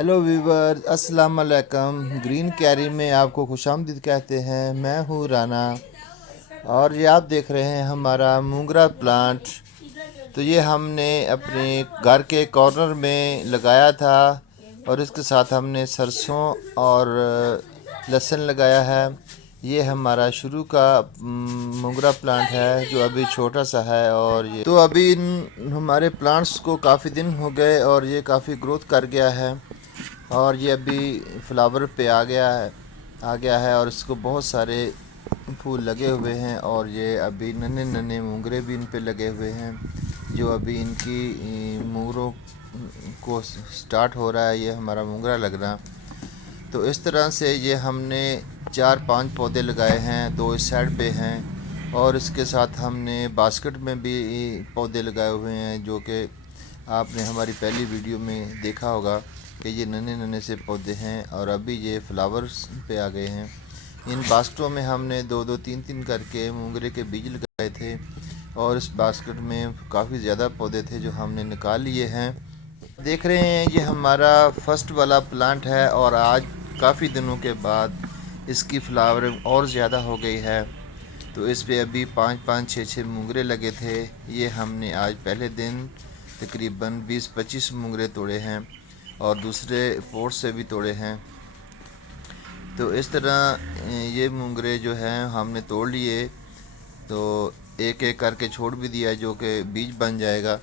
Hello viewer, अस्सलाम वालेकुम। Green carry में आपको खुशामदीद कहते हैं। मैं हूँ राना और ये आप देख रहे हैं हमारा मोंगरा प्लांट। तो ये हमने अपने घर के कॉर्नर में लगाया था और इसके साथ हमने सरसों और लहसुन लगाया है। ये हमारा शुरू का मोंगरा प्लांट है जो अभी छोटा सा है। और ये तो अभी इन हमारे प्लांट्स को काफ़ी दिन हो गए और ये काफ़ी ग्रोथ कर गया है और ये अभी फ्लावर पे आ गया है और इसको बहुत सारे फूल लगे हुए हैं। और ये अभी नन्हे नन्हे मोंगरे भी इन पे लगे हुए हैं जो अभी इनकी मोंगरों को स्टार्ट हो रहा है ये हमारा मोंगरा लगना। तो इस तरह से ये हमने 4-5 पौधे लगाए हैं, 2 इस साइड पे हैं और इसके साथ हमने बास्केट में भी पौधे लगाए हुए हैं जो कि आपने हमारी पहली वीडियो में देखा होगा कि ये नन्हे नन्हे से पौधे हैं और अभी ये फ्लावर्स पे आ गए हैं। इन बास्केटों में हमने 2-2 3-3 करके मोंगरे के बीज लगाए थे और इस बास्केट में काफ़ी ज़्यादा पौधे थे जो हमने निकाल लिए हैं। देख रहे हैं ये हमारा फर्स्ट वाला प्लांट है और आज काफ़ी दिनों के बाद इसकी फ्लावरिंग और ज़्यादा हो गई है। तो इस पे अभी 5-5 6-6 मोंगरे लगे थे। ये हमने आज पहले दिन तकरीबन 20-25 मोंगरे तोड़े हैं और दूसरे पोर्ट से भी तोड़े हैं। तो इस तरह ये मोंगरे जो हैं हमने तोड़ लिए, तो एक एक करके छोड़ भी दिया जो कि बीज बन जाएगा।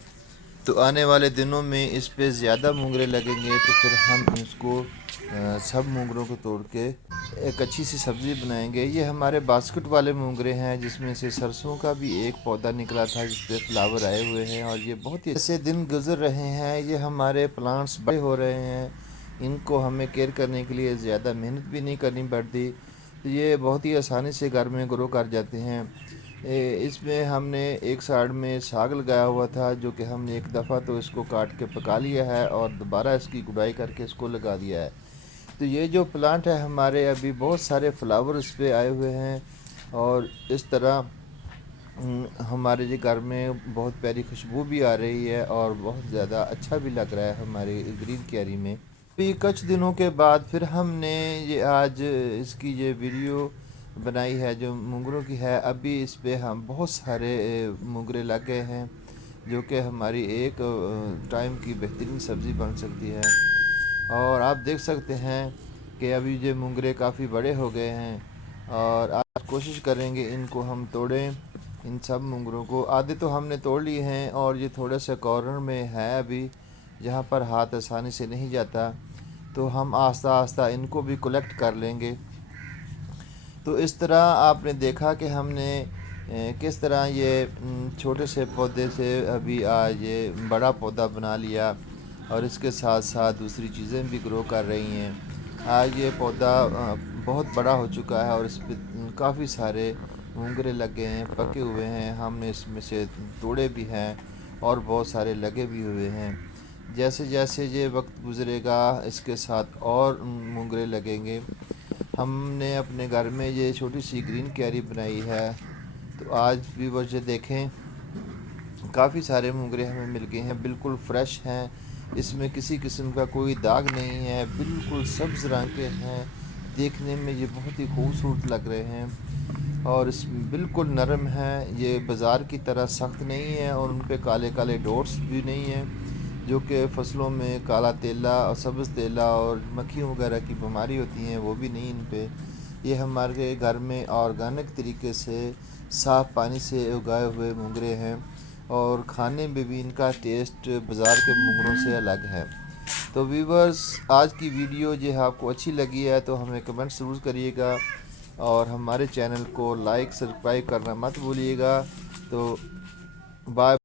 तो आने वाले दिनों में इस पे ज़्यादा मोंगरे लगेंगे तो फिर हम इसको सब मोंगरों को तोड़ के एक अच्छी सी सब्ज़ी बनाएंगे। ये हमारे बास्केट वाले मोंगरे हैं जिसमें से सरसों का भी एक पौधा निकला था जिस पे फ्लावर आए हुए हैं और ये बहुत ही ऐसे दिन गुजर रहे हैं। ये हमारे प्लांट्स बड़े हो रहे हैं, इनको हमें केयर करने के लिए ज़्यादा मेहनत भी नहीं करनी पड़ती। तो ये बहुत ही आसानी से घर में ग्रो कर जाते हैं। इसमें हमने एक साइड में साग लगाया हुआ था जो कि हमने एक दफ़ा तो इसको काट के पका लिया है और दोबारा इसकी गुड़ाई करके इसको लगा दिया है। तो ये जो प्लांट है हमारे अभी बहुत सारे फ्लावर इस पे आए हुए हैं और इस तरह हमारे जो घर में बहुत प्यारी खुशबू भी आ रही है और बहुत ज़्यादा अच्छा भी लग रहा है हमारे ग्रीन क्यारी में। अभी कुछ दिनों के बाद फिर हमने ये आज इसकी ये वीडियो बनाई है जो मोंगरों की है। अभी इस पे हम बहुत सारे मोंगरे लग गए हैं जो कि हमारी एक टाइम की बेहतरीन सब्ज़ी बन सकती है। और आप देख सकते हैं कि अभी ये मोंगरे काफ़ी बड़े हो गए हैं और आज कोशिश करेंगे इनको हम तोड़ें। इन सब मोंगरों को आधे तो हमने तोड़ लिए हैं और ये थोड़ा सा कॉर्नर में है अभी जहाँ पर हाथ आसानी से नहीं जाता, तो हम आस्ता आस्ता इनको भी कलेक्ट कर लेंगे। तो इस तरह आपने देखा कि हमने किस तरह ये छोटे से पौधे से अभी आज ये बड़ा पौधा बना लिया और इसके साथ साथ दूसरी चीज़ें भी ग्रो कर रही हैं। आज ये पौधा बहुत बड़ा हो चुका है और इस पर काफ़ी सारे मोंगरे लगे हैं, पके हुए हैं। हमने इसमें से तोड़े भी हैं और बहुत सारे लगे भी हुए हैं। जैसे जैसे ये वक्त गुज़रेगा इसके साथ और मोंगरे लगेंगे। हमने अपने घर में ये छोटी सी ग्रीन क्यारी बनाई है। तो आज भी वजह देखें काफ़ी सारे मोंगरे हमें मिल गए हैं, बिल्कुल फ्रेश हैं, इसमें किसी किस्म का कोई दाग नहीं है, बिल्कुल सब्ज़ रंग के हैं। देखने में ये बहुत ही खूबसूरत लग रहे हैं और इस बिल्कुल नरम है। ये बाज़ार की तरह सख्त नहीं है और उन पे काले काले डॉट्स भी नहीं हैं जो कि फसलों में काला तेला और सब्ज़ तेला और मक्खियों वगैरह की बीमारी होती हैं, वो भी नहीं इन पे। ये हमारे घर में ऑर्गेनिक तरीके से साफ़ पानी से उगाए हुए मोंगरे हैं और खाने में भी इनका टेस्ट बाज़ार के मोंगरों से अलग है। तो व्यूवर्स, आज की वीडियो जो आपको अच्छी लगी है तो हमें कमेंट ज़रूर करिएगा और हमारे चैनल को लाइक सब्सक्राइब करना मत भूलिएगा। तो बाय।